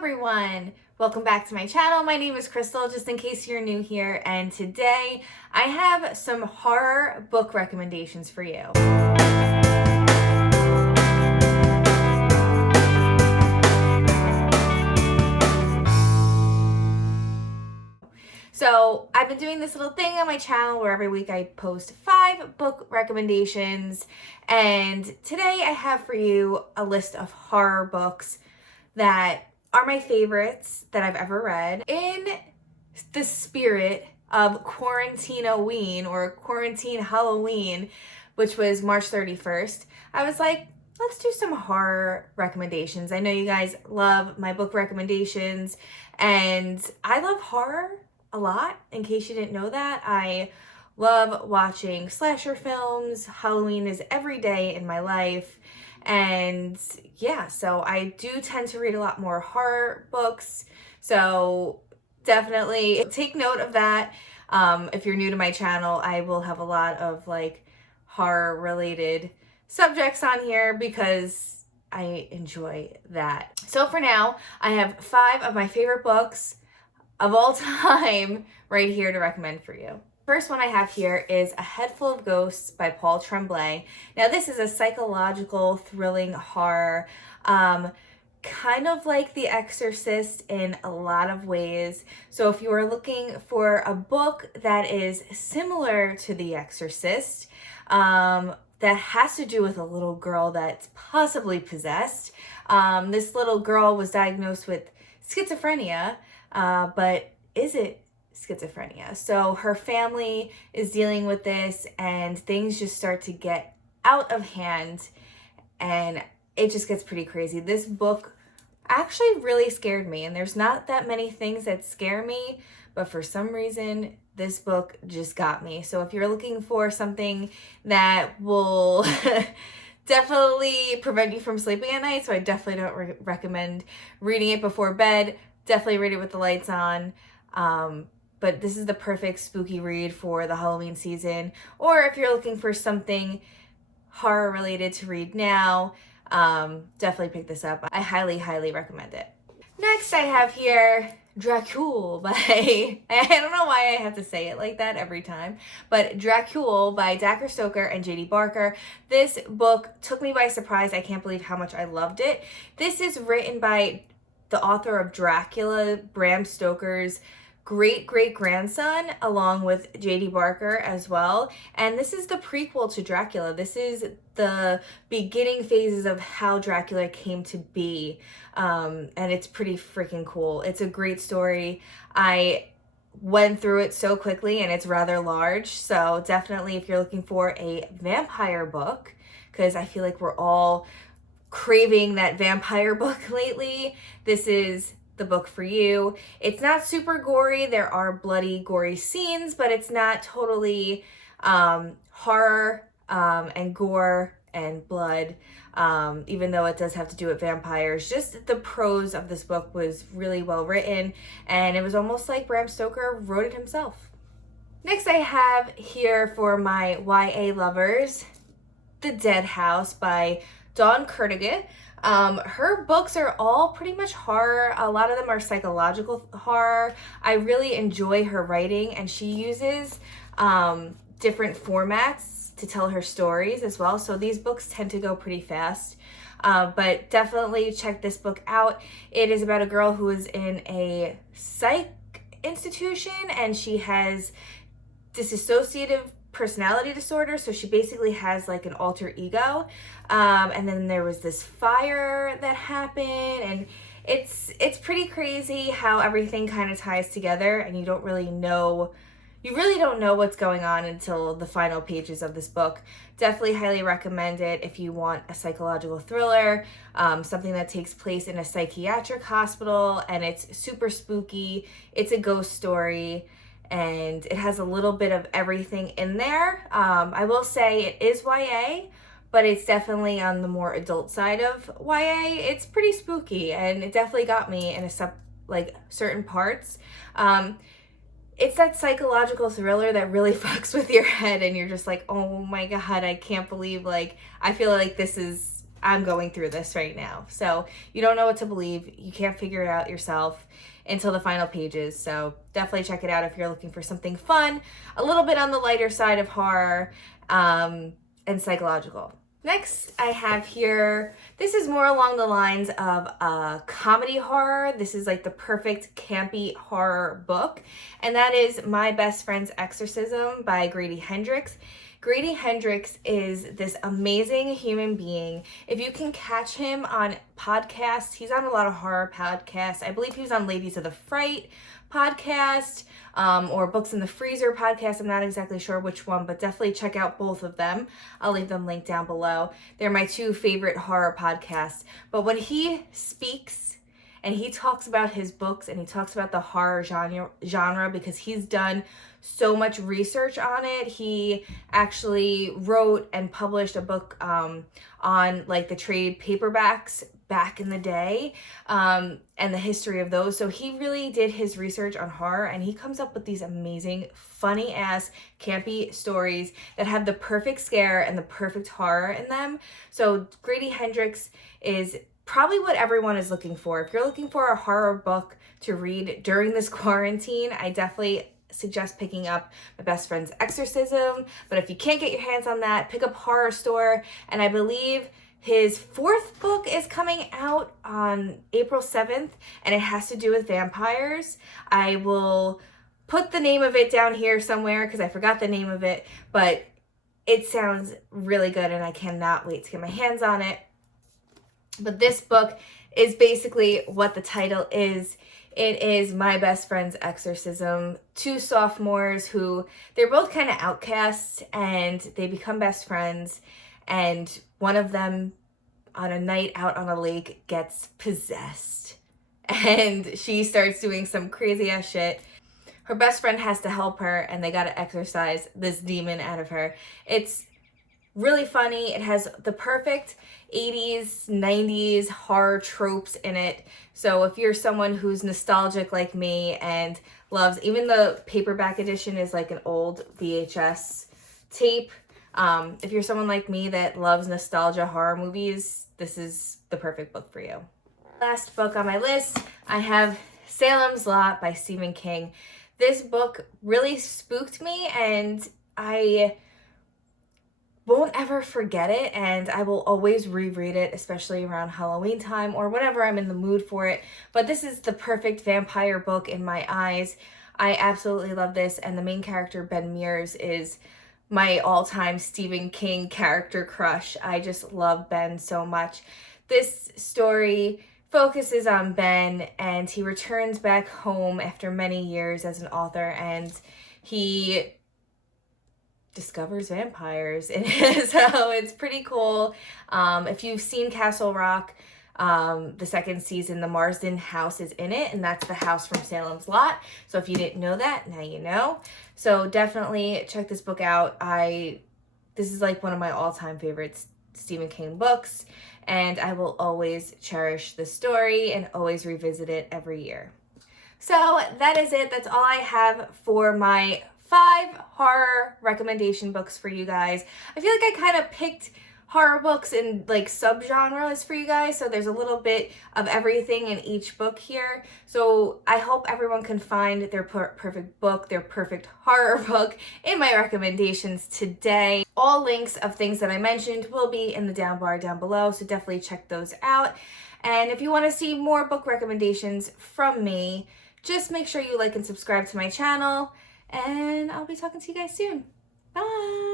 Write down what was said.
everyone! Welcome back to my channel. My name is Crystal, just in case you're new here, and today I have some horror book recommendations for you. So I've been doing this little thing on my channel where every week I post 5 book recommendations, and today I have for you a list of horror books that are my favorites that I've ever read. In the spirit of Quarantine-O-Ween or Quarantine Halloween, which was March 31st, I was like, let's do some horror recommendations. I know you guys love my book recommendations, and I love horror a lot. In case you didn't know that, I love watching slasher films. Halloween is every day in my life. And yeah, so I do tend to read a lot more horror books. So definitely take note of that. If you're new to my channel, I will have a lot of like horror related subjects on here because I enjoy that. So for now, I have 5 of my favorite books of all time right here to recommend for you. First one I have here is A Headful Ghost by Paul Tremblay. Now this is a psychological thrilling horror, kind of like The Exorcist in a lot of ways. So if you are looking for a book that is similar to The Exorcist, that has to do with a little girl that's possibly possessed. This little girl was diagnosed with schizophrenia, but is it schizophrenia? So her family is dealing with this and things just start to get out of hand and it just gets pretty crazy. This book actually really scared me, and there's not that many things that scare me, but for some reason this book just got me. So if you're looking for something that will definitely prevent you from sleeping at night, so I definitely don't recommend reading it before bed. Definitely read it with the lights on. But this is the perfect spooky read for the Halloween season. Or if you're looking for something horror related to read now, definitely pick this up. I highly, highly recommend it. Next I have here Dracula by, I don't know why I have to say it like that every time, but Dracula by Dacre Stoker and J.D. Barker. This book took me by surprise. I can't believe how much I loved it. This is written by the author of Dracula, Bram Stoker's great-great-grandson, along with J.D. Barker as well. And this is the prequel to Dracula. This is the beginning phases of how Dracula came to be. And it's pretty freaking cool. It's a great story. I went through it so quickly, and it's rather large. So definitely if you're looking for a vampire book, because I feel like we're all craving that vampire book lately, this is the book for you. It's not super gory. There are bloody, gory scenes, but it's not totally horror and gore and blood, even though it does have to do with vampires. Just the prose of this book was really well written, and it was almost like Bram Stoker wrote it himself. Next I have here for my YA lovers, The Dead House by Dawn Kurtige. Her books are all pretty much horror. A lot of them are psychological horror. I really enjoy her writing, and she uses different formats to tell her stories as well. So these books tend to go pretty fast. But definitely check this book out. It is about a girl who is in a psych institution, and she has dissociative personality disorder, so she basically has like an alter ego, and then there was this fire that happened, and it's pretty crazy how everything kind of ties together, and you really don't know what's going on until the final pages of this book. Definitely highly recommend it if you want a psychological thriller, something that takes place in a psychiatric hospital, and it's super spooky. It's a ghost story, and it has a little bit of everything in there. I will say it is YA, but it's definitely on the more adult side of YA. It's pretty spooky, and it definitely got me in certain parts. It's that psychological thriller that really fucks with your head, and you're just like, oh my god, I can't believe, I feel like this is I'm going through this right now. So you don't know what to believe. You can't figure it out yourself until the final pages. So definitely check it out if you're looking for something fun, a little bit on the lighter side of horror, and psychological. Next, I have here, this is more along the lines of a comedy horror. This is like the perfect campy horror book, and that is My Best Friend's Exorcism by Grady Hendrix. Grady Hendrix is this amazing human being. If you can catch him on podcasts, he's on a lot of horror podcasts. I believe he was on Ladies of the Fright podcast, or Books in the Freezer podcast. I'm not exactly sure which one, but definitely check out both of them. I'll leave them linked down below. They're my two favorite horror podcasts. But when he speaks and he talks about his books and he talks about the horror genre because he's done so much research on it. He actually wrote and published a book on like the trade paperbacks back in the day, and the history of those. So he really did his research on horror, and he comes up with these amazing, funny ass, campy stories that have the perfect scare and the perfect horror in them. So Grady Hendrix is probably what everyone is looking for. If you're looking for a horror book to read during this quarantine, I definitely suggest picking up My Best Friend's Exorcism. But if you can't get your hands on that, pick up Horror Store, and I believe his fourth book is coming out on April 7th, and it has to do with vampires. I will put the name of it down here somewhere because I forgot the name of it, but it sounds really good, and I cannot wait to get my hands on it. But this book is basically what the title is. It is My Best Friend's Exorcism. Two sophomores who, they're both kind of outcasts, and they become best friends, and one of them on a night out on a lake gets possessed, and she starts doing some crazy ass shit. Her best friend has to help her, and they gotta exorcise this demon out of her. It's really funny. It has the perfect 80s, 90s horror tropes in it. So if you're someone who's nostalgic like me and loves, even the paperback edition is like an old VHS tape. If you're someone like me that loves nostalgia horror movies, this is the perfect book for you. Last book on my list, I have Salems Lot by Stephen King. This book really spooked me, and I won't ever forget it, and I will always reread it, especially around Halloween time or whenever I'm in the mood for it. But this is the perfect vampire book in my eyes. I absolutely love this, and the main character, Ben Mears, is my all-time Stephen King character crush. I just love Ben so much. This story focuses on Ben, and he returns back home after many years as an author, and he discovers vampires in it. So it's pretty cool. If you've seen Castle Rock, the second season, the Marsden house is in it, and that's the house from Salem's Lot. So if you didn't know that, now you know. So definitely check this book out. This is like one of my all-time favorite Stephen King books, and I will always cherish the story and always revisit it every year. So that is it. That's all I have for my 5 horror recommendation books for you guys. I feel like I kind of picked horror books in like subgenres for you guys, so there's a little bit of everything in each book here. So I hope everyone can find their perfect book, their perfect horror book in my recommendations today. All links of things that I mentioned will be in the down bar down below, so definitely check those out. And if you want to see more book recommendations from me, just make sure you like and subscribe to my channel, and I'll be talking to you guys soon. Bye!